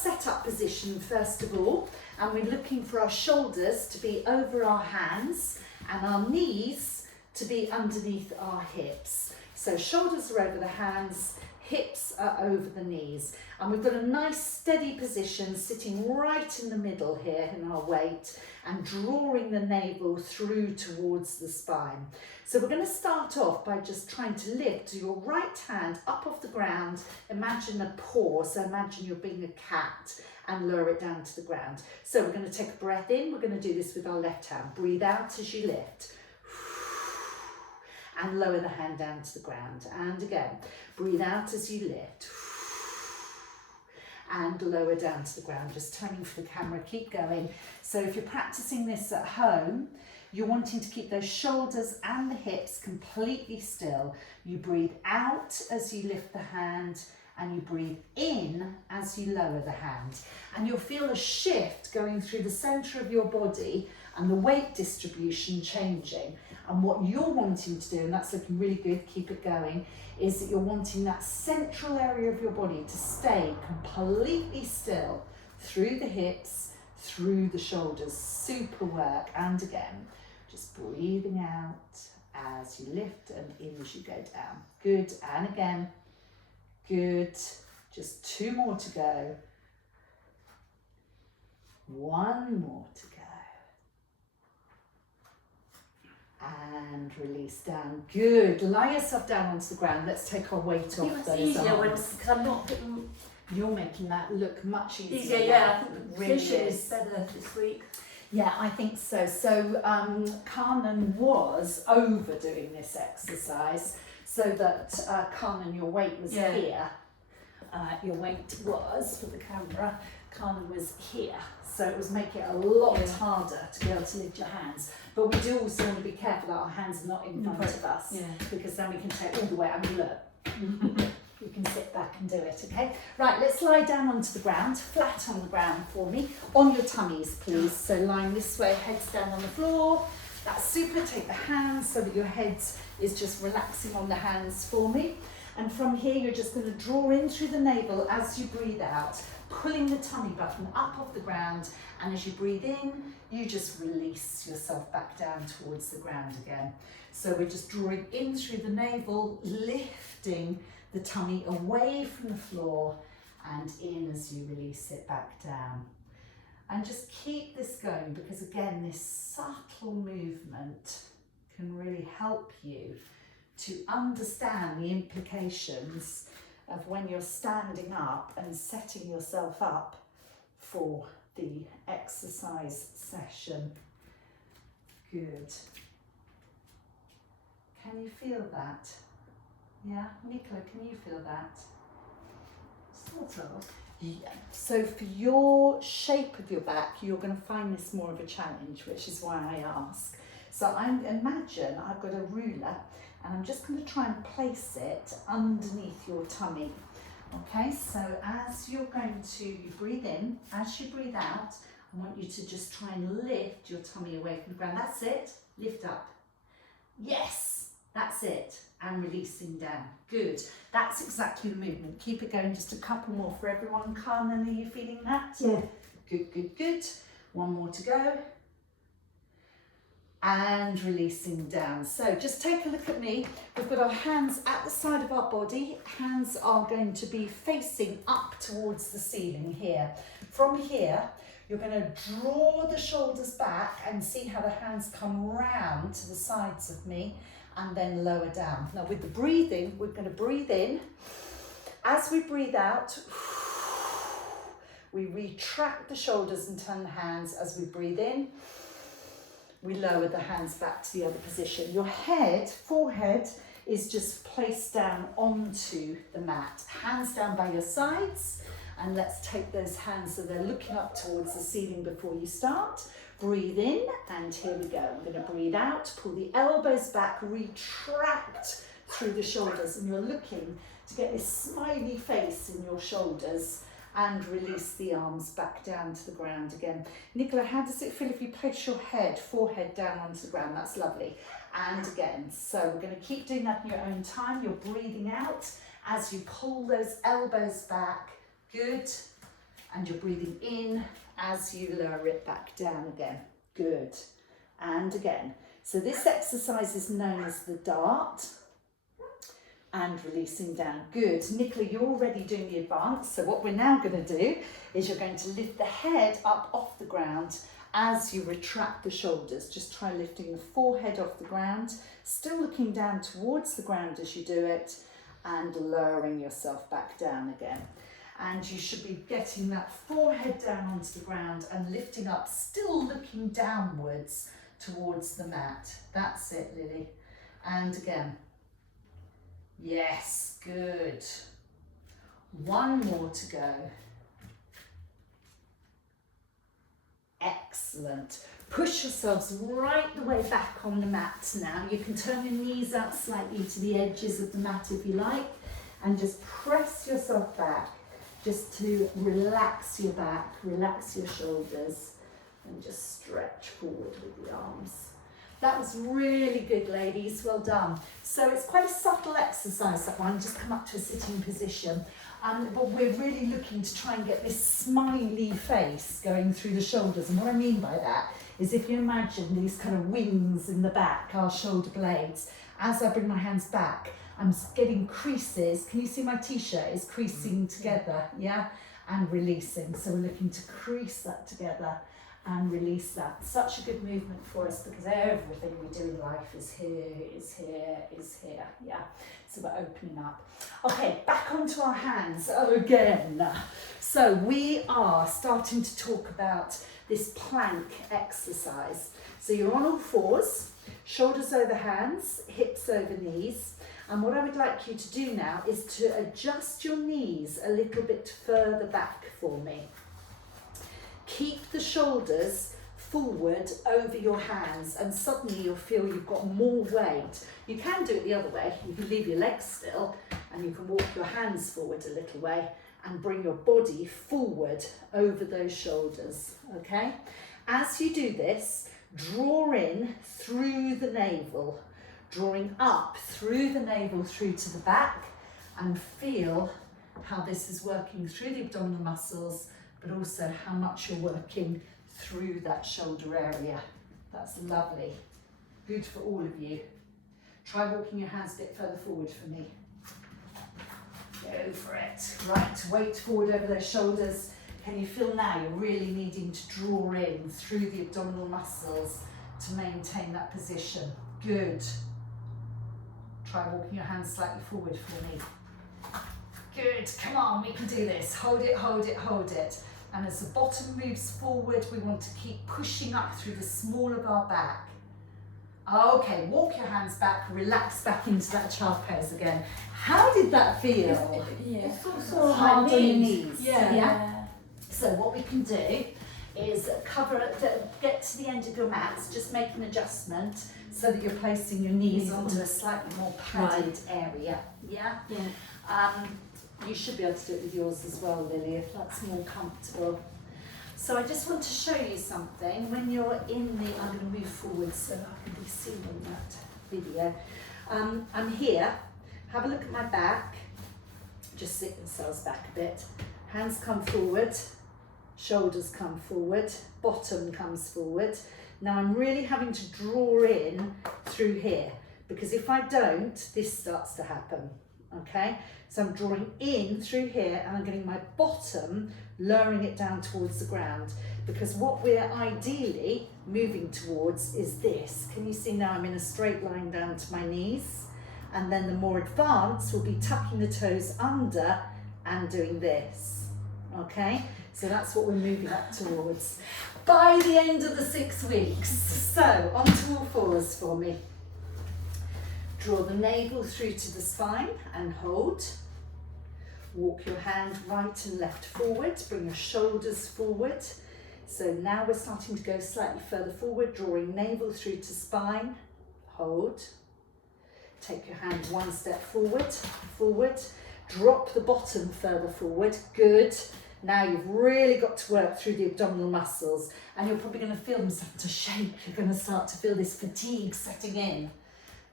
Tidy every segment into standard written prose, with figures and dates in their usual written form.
set-up position first of all, and we're looking for our shoulders to be over our hands and our knees to be underneath our hips. So shoulders are over the hands, hips are over the knees, and we've got a nice steady position sitting right in the middle here in our weight and drawing the navel through towards the spine. So we're going to start off by just trying to lift your right hand up off the ground. Imagine a paw, so imagine you're being a cat, and lower it down to the ground. So we're going to take a breath in. We're going to do this with our left hand. Breathe out as you lift. And lower the hand down to the ground. And again, breathe out as you lift. And lower down to the ground. Just turning for the camera, keep going. So if you're practicing this at home, you're wanting to keep those shoulders and the hips completely still. You breathe out as you lift the hand, and you breathe in as you lower the hand. And you'll feel a shift going through the center of your body and the weight distribution changing. And what you're wanting to do, and that's looking really good, keep it going, is that you're wanting that central area of your body to stay completely still through the hips, through the shoulders. Super work. And again, just breathing out as you lift and in as you go down. Good. And again. Good. Just 2 more to go. 1 more to go. And release down. Good. Lie yourself down onto the ground. Let's take our weight off It's those easier arms. because I'm not getting You're making that look much easier. easier. Yeah, I think the Really position is. is better this week. Yeah, I think so. So Carmen was overdoing this exercise so that Carmen, your weight was here. Your weight was, for the camera, Carmen was here. So it was making it a lot harder to be able to lift your hands. But we do also want to be careful that our hands are not in front of us, because then we can take all the weight. I mean, look. You can sit back and do it, okay? Right, let's lie down onto the ground, flat on the ground for me. On your tummies, please. So lying this way, heads down on the floor. That's super. Take the hands so that your head is just relaxing on the hands for me. And from here, you're just going to draw in through the navel as you breathe out, pulling the tummy button up off the ground. And as you breathe in, you just release yourself back down towards the ground again. So we're just drawing in through the navel, lifting the tummy away from the floor and in as you release it back down. And just keep this going, because again, this subtle movement can really help you to understand the implications of when you're standing up and setting yourself up for the exercise session. Good. Can you feel that? Yeah, Nicola, can you feel that? Sort of. Yeah. So for your shape of your back, you're going to find this more of a challenge, which is why I ask. So imagine I've got a ruler and I'm just going to try and place it underneath your tummy. Okay, so as you're going to breathe in, as you breathe out, I want you to just try and lift your tummy away from the ground. That's it. Lift up. Yes, that's it. And releasing down. Good. That's exactly the movement. Keep it going. Just a couple more for everyone. Carmen, are you feeling that? Yeah. Good, good, good. 1 more to go. And releasing down. So just take a look at me. We've got our hands at the side of our body. Hands are going to be facing up towards the ceiling here. From here, you're going to draw the shoulders back and see how the hands come round to the sides of me and then lower down. Now with the breathing, we're going to breathe in. As we breathe out, we retract the shoulders and turn the hands. As we breathe in, we lower the hands back to the other position. Your head, forehead, is just placed down onto the mat. Hands down by your sides. And let's take those hands so they're looking up towards the ceiling before you start. Breathe in, and here we go. I'm going to breathe out, pull the elbows back, retract through the shoulders, and you're looking to get this smiley face in your shoulders, and release the arms back down to the ground again. Nicola, how does it feel if you place your head, forehead down onto the ground? That's lovely. And again, so we're going to keep doing that in your own time. You're breathing out as you pull those elbows back. Good. And you're breathing in as you lower it back down again. Good. And again. So this exercise is known as the dart. And releasing down. Good. Nicola, you're already doing the advance. So what we're now going to do is you're going to lift the head up off the ground as you retract the shoulders. Just try lifting the forehead off the ground, still looking down towards the ground as you do it, and lowering yourself back down again. And you should be getting that forehead down onto the ground and lifting up, still looking downwards towards the mat. That's it, Lily. And again. Yes, good. One more to go. Excellent. Push yourselves right the way back on the mat now. You can turn your knees out slightly to the edges of the mat if you like, and just press yourself back just to relax your back, relax your shoulders, and just stretch forward with the arms. That was really good, ladies. Well done. So it's quite a subtle exercise, that one. Just come up to a sitting position. But we're really looking to try and get this smiley face going through the shoulders. And what I mean by that is if you imagine these kind of wings in the back, our shoulder blades, as I bring my hands back, I'm getting creases. Can you see my t-shirt is creasing together? Yeah? And releasing. So we're looking to crease that together and release that. Such a good movement for us because everything we do in life is here, is here, is here. Yeah, so we're opening up. Okay, back onto our hands again. So we are starting to talk about this plank exercise. So you're on all fours, shoulders over hands, hips over knees. And what I would like you to do now is to adjust your knees a little bit further back for me. Keep the shoulders forward over your hands and suddenly you'll feel you've got more weight. You can do it the other way. You can leave your legs still and you can walk your hands forward a little way and bring your body forward over those shoulders, okay? As you do this, draw in through the navel, drawing up through the navel through to the back, and feel how this is working through the abdominal muscles, but also how much you're working through that shoulder area. That's lovely. Good for all of you. Try walking your hands a bit further forward for me. Go for it. Right, weight forward over those shoulders. Can you feel now you're really needing to draw in through the abdominal muscles to maintain that position? Good. Try walking your hands slightly forward for me. Good, come on, we can do this. Hold it, hold it, hold it. And as the bottom moves forward, we want to keep pushing up through the small of our back. Okay, walk your hands back, relax back into that child pose again. How did that feel? It's So hard on your knees. Yeah. So what we can do is get to the end of your mats, just make an adjustment so that you're placing your knees onto a slightly more padded area. Yeah? Yeah. You should be able to do it with yours as well, Lily, if that's more comfortable. So I just want to show you something. When you're in the, I'm going to move forward so I can be seen in that video. I'm here. Have a look at my back. Just sit themselves back a bit. Hands come forward. Shoulders come forward. Bottom comes forward. Now I'm really having to draw in through here because if I don't, this starts to happen. Okay, so I'm drawing in through here and I'm getting my bottom, lowering it down towards the ground because what we're ideally moving towards is this. Can you see now I'm in a straight line down to my knees? And then the more advanced will be tucking the toes under and doing this. Okay, so that's what we're moving up towards by the end of the 6 weeks. So onto all fours for me. Draw the navel through to the spine and hold. Walk your hand right and left forward. Bring your shoulders forward. So now we're starting to go slightly further forward, drawing navel through to spine. Hold. Take your hand one step forward, forward. Drop the bottom further forward. Good. Now you've really got to work through the abdominal muscles and you're probably going to feel them starting to shake. You're going to start to feel this fatigue setting in.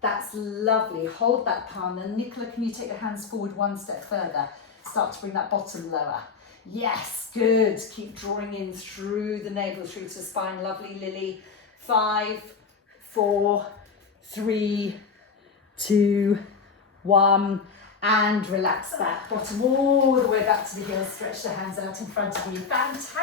That's lovely. Hold that calm. And Nicola, can you take your hands forward one step further? Start to bring that bottom lower. Yes, good. Keep drawing in through the navel, through to the spine. Lovely, Lily. 5, 4, 3, 2, 1. And relax back. Bottom all the way back to the heels. Stretch the hands out in front of you. Fantastic.